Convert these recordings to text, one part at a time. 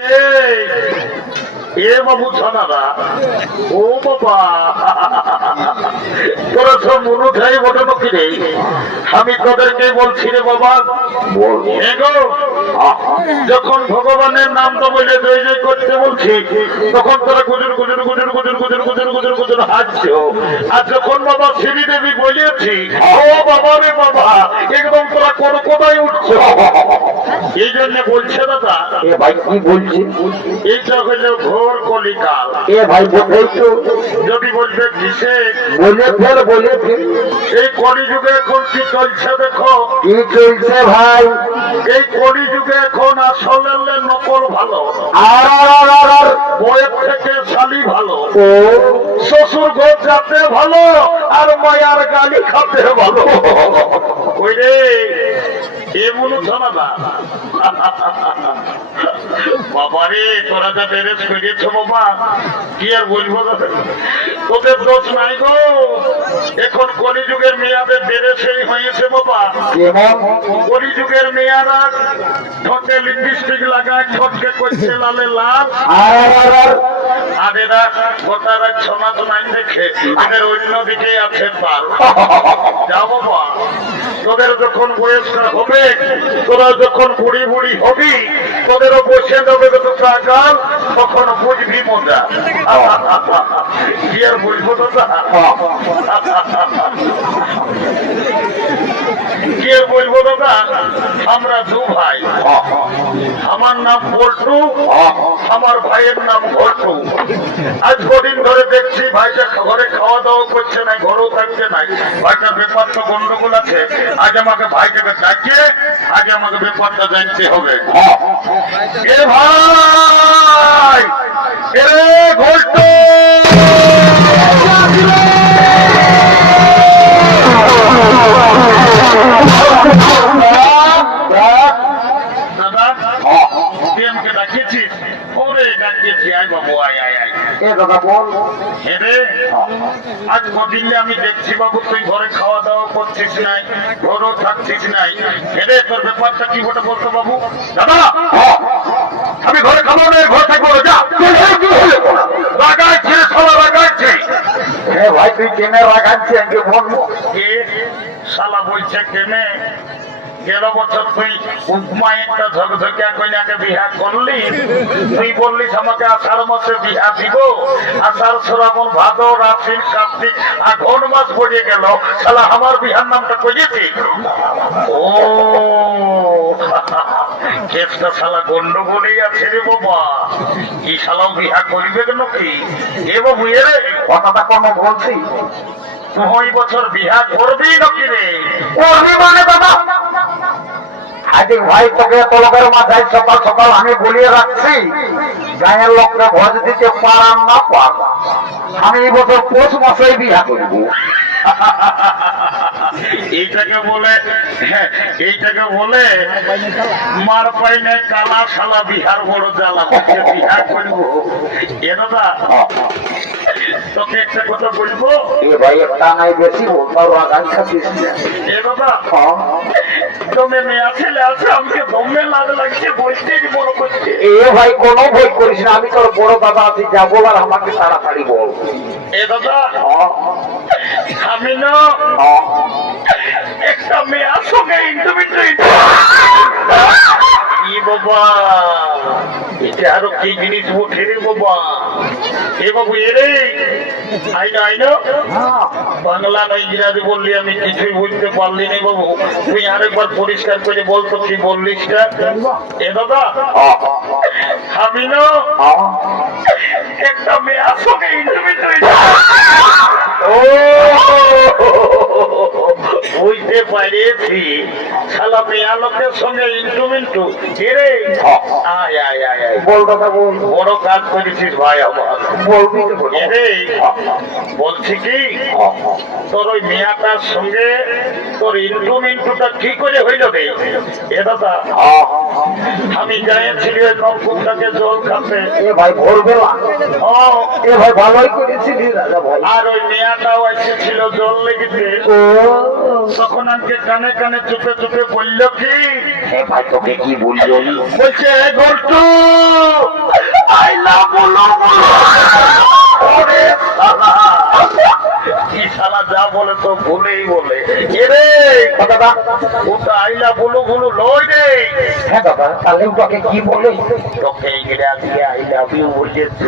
Hey! এ বাবু ছানারা ও বাবা। তোরা সব মনুঠাই বটে নাকি রে আমি তোদেরকে বলছি রে বাবা যখন ভগবানের নাম তো বলে জয় জয় করতে বলছি তখন তোরা গুজুর গুজুর গুজুর গুজুর গুজুর গুজুর গুজুর গুজুর হাসছো। আর যখন বাবা শ্রীদেবী বলেছি ও বাবা রে বাবা একদম তোরা কোন কোথায় উঠছো। এই জন্য বলছে দাদা এ ভাই কি বলছি? এইটা হলো ঘোর কলিকাল। এ ভাই বোঝাই যদি বলবে কিসে? বলে ফের বলে এই কলিযুগে এখন কি চলছে দেখো? কি চলছে ভাই? এই কলিযুগে এখন আসলে নকল ভালো। আর আর আর আর বইয়ের থেকে শালি ভালো। ও। শ্বশুর ঘর যাতে ভালো আর মায়ার গালি খাতে ভালো। ওই রে এ মনে শোনা না। বাবারে, তোরা যা করিয়েছ বাবা, কি আর বলব তোদের? দোষ নাই গো। এখন কলিযুগের মেয়াদের হয়েছে বাবা। কলিযুগের মেয়ারা ঠোঁটে লিপস্টিক লাগায়, ঠোঁটকে করছে লালে লাল। আর এরা গোটারা ছমাস নাই দেখে এদের অন্যদিকে আছে পাল যা বাবা, তোদের যখন বয়স হবে, তোরা যখন বুড়ি বুড়ি হবি, তোদেরও বসে নবগত সরকার কখনো বুঝবি মজা। কি আর বুঝব তো আর বলব, দাদা, আমরা দু ভাই। আমার নাম বল্টু, আমার ভাইয়ের নাম ঘটু আজ কদিন ধরে দেখছি ভাইটা ঘরে খাওয়া দাওয়া করছে না ঘরেও থাকছে নাই। ব্যাপার তো গন্ডগোল আছে। আজ আমাকে ভাইটাকে ডাকিয়ে আগে আমাকে ব্যাপারটা জানতে হবে। এ ভাই, এ ঘটু আজ কদিন আমি দেখছি বাবু তুই ঘরে খাওয়া দাওয়া করছিস নাই ঘরেও থাকছিস নাই। হেরে তোর ব্যাপারটা কি বটে বলতো বাবু? দাদা আমি ঘরে খাব না ঘরে থাকব না, রাগাচ্ছে সবাই রাগাচ্ছে। ভাই তুই কেনে বলব কে? শালা বলছে কেনে? বিহা করলি, তুই বললিস, আমাকে আষাঢ় আমার বিহার নামটা কইয়েছি? ও, কেসটা শালা গন্ডগোলেই আছে রে বাবা। কি শালাও বিহা করিবে কেন কি? এ বাবু, এ রে, কথাটা কোনো বলছি? তুই বছর বিহা করবি নাকি রে? করবি মানে দাদা আজ ভাই তোকে তলকের মাথায় সকাল সকাল আমি বলিয়ে রাখছি। গায়ের লোককে ভোজ দিতে পারান না পার আমি এই বছর পৌষ মাসে বিয়া করব। এইটাকে বলে হ্যাঁ, এইটাকে বলে মার পাইনে কালা শালা বিহার বড় জ্বালা বিহার করব। এ দাদা তোকে একটা কথা বলব? এ ভাই একটা নাই বেশি এ হ্যাঁ। তুমি মেয়া ছেলে আছে আমাকে দমে লাগ লাগছে বলতেই বড় করছে এ ভাই কোনো ভয় করিস না আমি তোর বড় দাদা আছি যা বলার আমাকে তাড়াতাড়ি বল। এ দাদা হ্যাঁ, আমি না হ্যাঁ। একটা মেয়ার সঙ্গে ইন্টারভিউ বাবা। আরও কি জিনিস উঠে বাবা, এ বাবু এরে আইনা আইনা বাংলা না ইংরাজি বললি আমি কিছুই বুঝতে পারলি না বাবু। তুই আরেকবার পরিষ্কার করে বলতো কি বললিস এ দাদা, আমি না একটা মেয়ার সঙ্গে ইন্টারভিউ ও! বুঝতে পারিয়েছি শালা মেয়া লোকের সঙ্গে ইন্টু মিন্টু। রে? আয় আয় আয় আয়। বল দাদা বল। বড় কাজ করেছিস ভাই আমার। বলবি বলছি কি? তোর ওই মেয়াটার সঙ্গে তোর ইন্টু মিন্টুটা কি করে হইল রে? এ দাদা আমি যাইছিলি ওই নলকূপটাকে জল খাতে। এ ভাই ভোরবেলা। ও এ ভাই ভালোই করেছিলি দাদা ভাই। আর ওই মেয়াটাও এসেছিল জল লেগেছে। ও। তখন আমাকে কানে কানে চুপে চুপে বলল কি? ভাই তোকে কি বলল বলছে গল্টু আই লাভ বলো ওরে সালা কি শালা যা বলে তো ভুলেই বলে। এরে ও দাদা আইলা বলো বলো লই রে। হ্যাঁ দাদা তাহলে ওটাকে কি বলে? তোকে ইংরেজি আই লাভ ইউ বলেছে।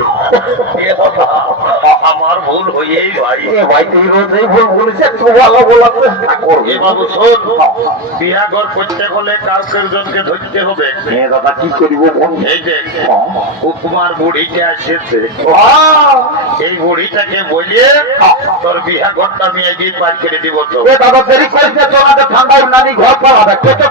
আমার ভুল হয়েই ভাই। ভাই তুই রোজই ভুল বলেছে একটু ভালো বলার চেষ্টা করবি। এ বাবু শোন বিয়া ঘর করতে হলে কাউকে জনকে ধরতে হবে? হ্যাঁ দাদা কি করিব এই যে বুড়িটা এসেছে। এই বুড়িটাকে বলিয়ে তোর বিয়া ঘরটা আমি এগিয়ে পার করে দিব তো। এ দাদা দেরি করিস না চলাতে ঠান্ডায় নানি ঘর পালাবে কত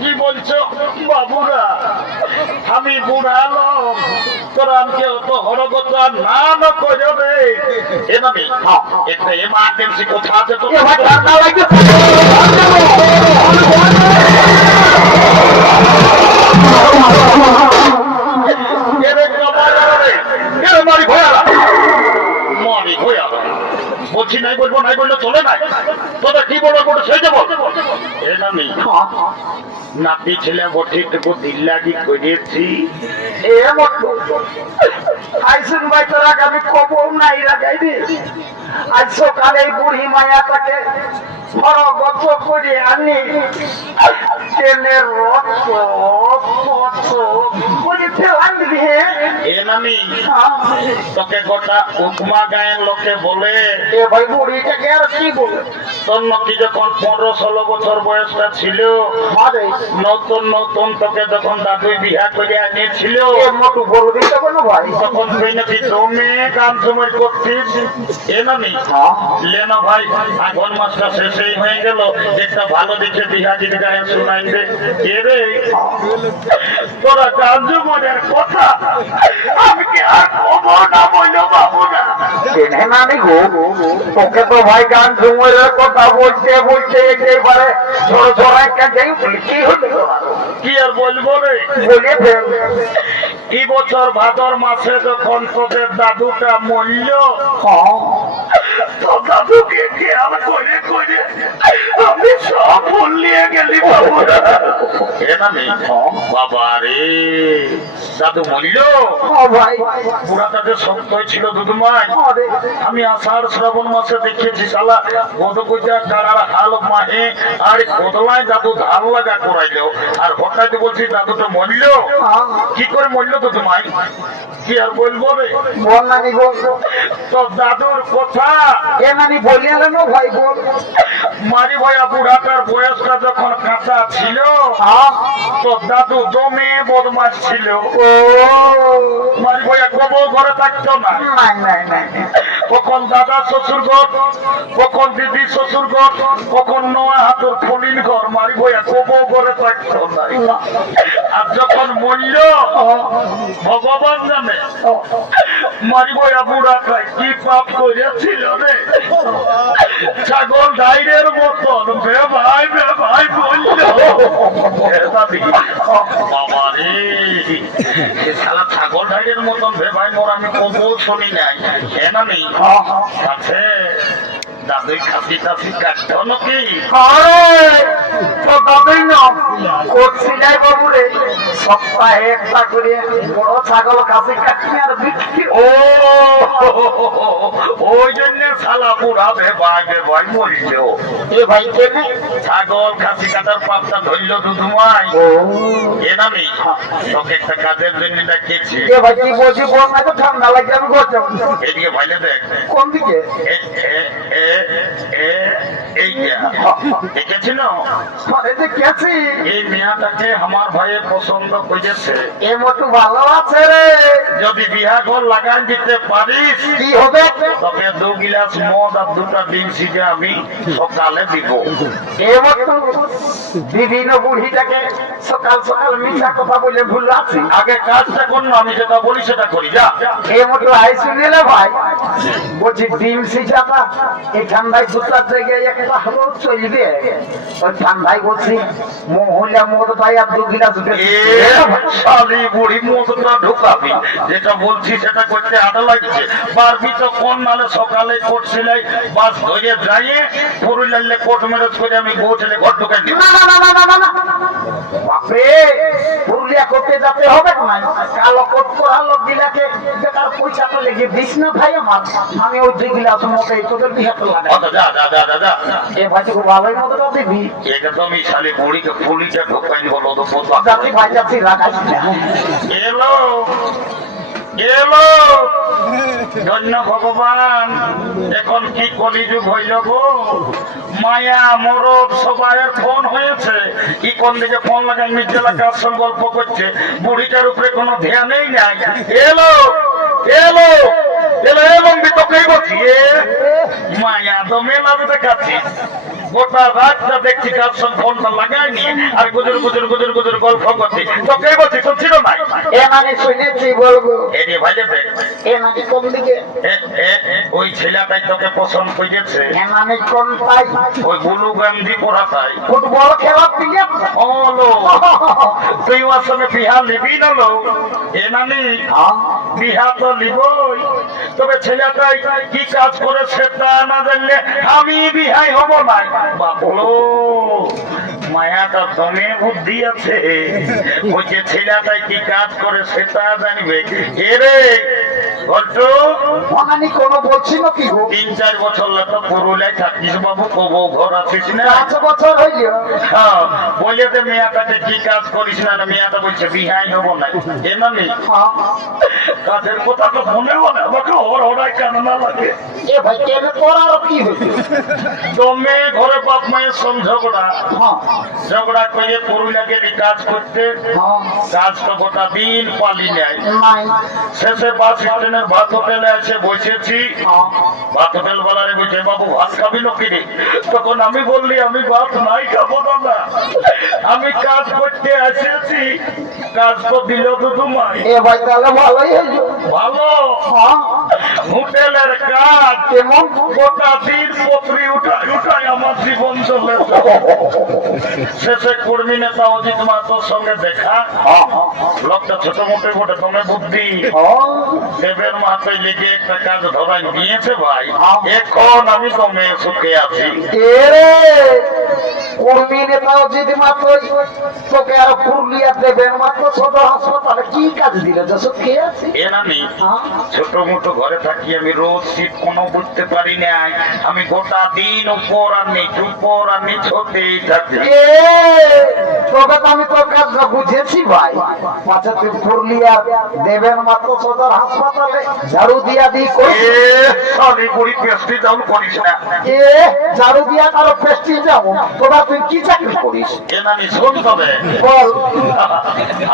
কি বলছো বাবুরা? আমি বুড়ালো তোরা আমাকে অত হরগতা না না করে রে। এভাবে একটা এমার্জেন্সি কথা আছে তো? ঠান্ডা লাগছে। বলছি, নাই বলব, নাই বললে চলে নাই। তবে কি বলব বলে সেই দেবো এটা নেই। নাতি ছেলে বটে বটিটুকু দিল্লাগি কইছি এ মতো। আইসুন ভাই তোরা আমি আজ সকালে বুড়ি মায়াটাকে ফরগত করে আনি। ট্রেনের রক্ত রক্ত বলি ফেলান দিবি এ নামি তোকে গোটা উপমা গায়ের লোকে বলে এ ভাই বুড়িটাকে আর কি বলে তোর নাকি যখন পনেরো ষোলো বছর বয়সটা ছিল নতুন নতুন তোকে যখন দাদুই বিহা করে আনিয়েছিল এ মতো বলবি তো কোনো ভাই। তখন তুই নাকি জমে কাম সময় করছিস? লেনা ভাই আগুন মাসটা শেষেই হয়ে গেল। একটা ভালো দেখে বিহা গায়ে শোনাই দে। কে তোরা কাঞ্জ মনের কথা। আমি কি আর কবো না বলল বাবু না? চেনে না নি গো। তোকে তো ভাই গান ঝুমুরের কথা বলতে বলতে একেবারে ছোট ছোট একটা যাই কি হলো। কি আর বলব রে? বলে ফেল। কি বছর ভাদর মাসে যখন তোদের দাদুটা মরল 你好。দাদুকে খেয়াল করে করে আমি সব ফুল নিয়ে গেলি বাবু। এ নামে বাবা রে দাদু মরল ও ভাই সত্যই ছিল দুদুমাই। আমি আষাঢ় শ্রাবণ মাসে দেখেছি শালা গদকুজা কারার হাল মাহে আর কোদলায় দাদু ধান লাগা করাইলো। আর হঠাৎ বলছি দাদুটা মরল? কি করে মরল তো তোমায় কি আর বলব রে বল গো। তো দাদুর কথা। এ নানি বলিয়ে গেল ভাই বল মারি ভয়া বুড়াটার বয়সটা যখন কাঁচা ছিল তো দাদু জমে বদমাস ছিল। ও। মারি ভয়া গোবর ঘরে থাকতো না। নাই কখন দাদা শ্বশুর ঘর কখন দিদি শ্বশুর ঘর কখন নয়া হাতের ফলিন ঘর মারি ভয়া গোবর ঘরে থাকতো না। আর যখন মূল্য ভগবান জানে মারি ভয়া বুড়াটা কি পাপ করেছিল রে? ছাগল ডাইরের মতন বে ভাই বে ভাই বলল বাবা রে ছাগল ডাইরের মতন বে ভাই মোর আমি কবু শুনি নাই কেন নেই আছে দাদুই খাসি টাসি কাটতো নাকি তো দাদুই না করছিলাই বাবু সপ্তাহে একটা করে বড় ছাগল কাছে কাটছি আর বিক্রি ও ওই জন্য শালা বুড়া বে ভাই মরিল। এ ভাই কেনে ছাগল খাসি কাটার পাপটা ধরল দুধুমাই। ও। এ নামি? তোকে একটা কাজের জন্য ডাকিয়েছি। এ ভাই কি বলছি? বল না ঠান্ডা লাগে আমি ঘর যাব। এদিকে ভাইলে দেখ। কোন দিকে? এ দেখেছিল? আরে এই মেয়াটাকে আমার ভাইয়ের পছন্দ করেছে এ মতো ভালো আছে রে। যদি বিহা ঘর লাগাই দিতে পারিস কি হবে? তবে দু গিলাস মদ আর দুটা ডিম সিজে আমি সকালে দিব। এ মতো বিভিন্ন বুড়িটাকে সকাল সকাল মিশা কথা বলে ভুল আছি আগে কাজটা কর না আমি যেটা বলি সেটা করি যা। এ মতো আইসি নিলে ভাই বলছি ডিম সিজাটা এই ঠান্ডায় দুটার জায়গায় একটা হলেও চলবে। ওই ঠান্ডায় বলছি মহলে মদ ভাই আর দু গিলাস শালি বুড়ি মদটা ঢুকাবি। যেটা বলছি সেটা করতে আদা লাগছে। পারবি তো কোন নালে সকালে কোট সিলাই বাস ধরে যাইয়ে পুরুলিয়ালে কোট করে আমি বউ ছেলে ঘর ঢুকাই না বাপরে পুরুলিয়া করতে যেতে হবে না। কালো কোট লোক গিলাকে বেকার পয়সাটা লেগে দিস না ভাই আমার। আমি ওই দুই গিলাস মতো তোদের বিহাতে অত যা যা যা যা যা। এ ভাই খুব ভালোই মতটা দিবি। একদমই শালি বুড়িকে ফুলিটা ঢুকাই বলো তো বলব যাচ্ছি ভাই যাচ্ছি রাখাইস এলো এলো। ধন্য ভগবান এখন কি কলিযুগ হইল গো? মায়া মরদ সবাই ফোন হয়েছে। কি কোন দিকে ফোন লাগাই মির্জেলা সঙ্গে গল্প করছে? বুড়িটার উপরে কোনো ধ্যানই নাই। এলো এলো। এলো এবং তোকেই বলছি মায়া তো মেলাতে দেখাচ্ছি গোটা রাতটা দেখছি কার সঙ্গে ফোনটা লাগাইনি আর গুজর গুজর গুজর গুজর গল্প করছি। বলছি? তো ছিল নাই। এ মানে শুনেছি বলব। রে ভাই দেবে এ মানে কোন দিকে? এ- এ- ওই ছেলেটাই তোকে পছন্দ করেছে। এ মানে কোন পাই? ওই গুলু গান্ধী পড়াতাই ফুটবল খেলার দিকে ওলো তুই ওর সঙ্গে বিহা লিবি না লো? এ নানি হ্যাঁ। বিহা তো লিবই তবে ছেলেটাই কি কাজ করে সেটা না জানলে আমি বিহাই হব না মায়াটা বুদ্ধি আছে। ছেলেটাই কি কাজ করে সেটা জানবে। এরে ঘটু অনানি বলছি না কি গো? তিন চার বছর লাগতো পুরুলিয়ায় থাকিস বাবু কবো ঘর আছিস না? পাঁচ বছর হইল হ্যাঁ, বলে যে মেয়াটাকে কি কাজ করিস না মেয়াটা বলছে বিহাই হব না। এ। কাজের কথা তো মনে হয় আমাকে ওর ওরাই কেন না লাগে। এ ভাই কেন করার কি হইল দমে ঘরে বাপ মায়ের সঙ্গে ঝগড়া। হ্যাঁ। ঝগড়া করে পুরুলিয়াকে কাজ করতে। কাজ তো গোটা দিন পালি নেয় নাই। শেষে বাস স্ট্যান্ডের ভাত হোটেলে এসে বসেছি। ভাত হোটেল বলারে বসে বাবু ভাত খাবি না কিনে তখন আমি বললি আমি ভাত নাই খাব না আমি কাজ করতে এসেছি। কাজ তো দিল তো তোমার এ ভাই তাহলে ভালোই ভালো? হ্যাঁ। হোটেলের কাজ কেমন গোটা দিন পত্রি উঠায় উঠায় আমার জীবন চলে। শেষে কর্মী নেতা অজিত মাতোর সঙ্গে দেখা। লোকটা ছোট মোটে বটে তোমার বুদ্ধি। দেবের মাথায় লেগে একটা কাজ ধরাই নিয়েছে ভাই। এখন আমি তো মেয়ে সুখে আছি। কর্মী নেতাও যদি মাত্র তোকে আর পুরুলিয়া দেবেন মাত্র সদর হাসপাতালে। কি কাজ দিলে? যশোর কে আছে? এর নানি হ্যাঁ? ছোট মোটো ঘরে থাকি আমি রোজ শীত কোনো বুঝতে পারি নাই আমি গোটা দিন উপর আর চুপর উপর আর থাকি। তোকে তো আমি তোর বুঝেছি ভাই। দেবেন মাত্র সদর হাসপাতালে। ঝাড়ু দিয়া দি কই? এ সরি পেস্টি ডাউন করিস না। এ ঝাড়ু দিয়া পেস্টি যাব তোরা তুই কি চাকরি করিস? এ নানি শোন তবে। বল।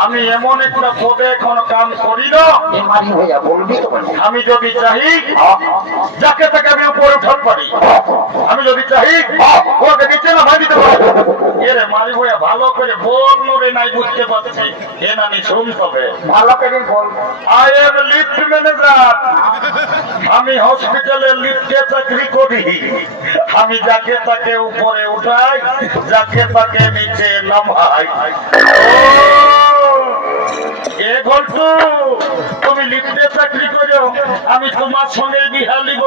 আমি এমন একটা পদে এখন কাম করি না। এমারি হইয়া বলবি তো আমি যদি চাই যাকে তাকে আমি উপরে উঠাতে পারি। আমি যদি চাই ওকে নিচে না ভাই দিতে পারি। এরে মারি বইয়া ভালো করে বল রে নাই বুঝতে পারছি এ শুন তবে ভালো করে বল। আই এম লিফট ম্যানেজার আমি হসপিটালে লিফটে চাকরি করি। আমি যাকে তাকে উপরে উঠাই যাকে তাকে নিচে নামাই। এ ঘন্টু তুমি লিফটে চাকরি করো আমি তোমার সঙ্গে বিহা লিব।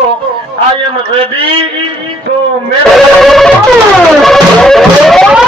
আই এম রেডি টু তোকে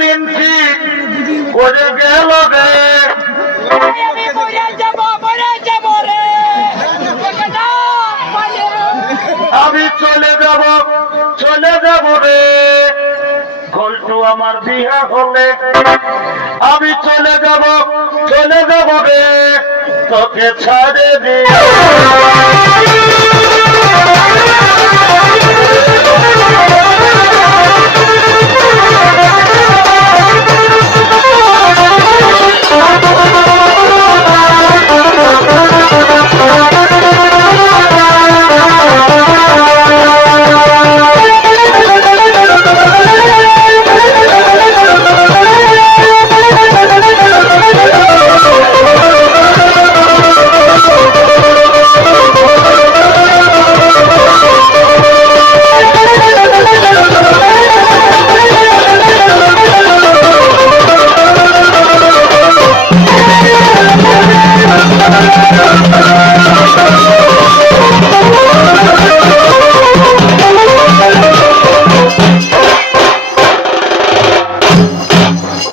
দিন ঠিক করে গেল আমি চলে যাব চলে যাব রে। ঘোলটু আমার বিয়ে হলে আমি চলে যাব চলে যাব রে। তোকে ছাড়ে দিয়ে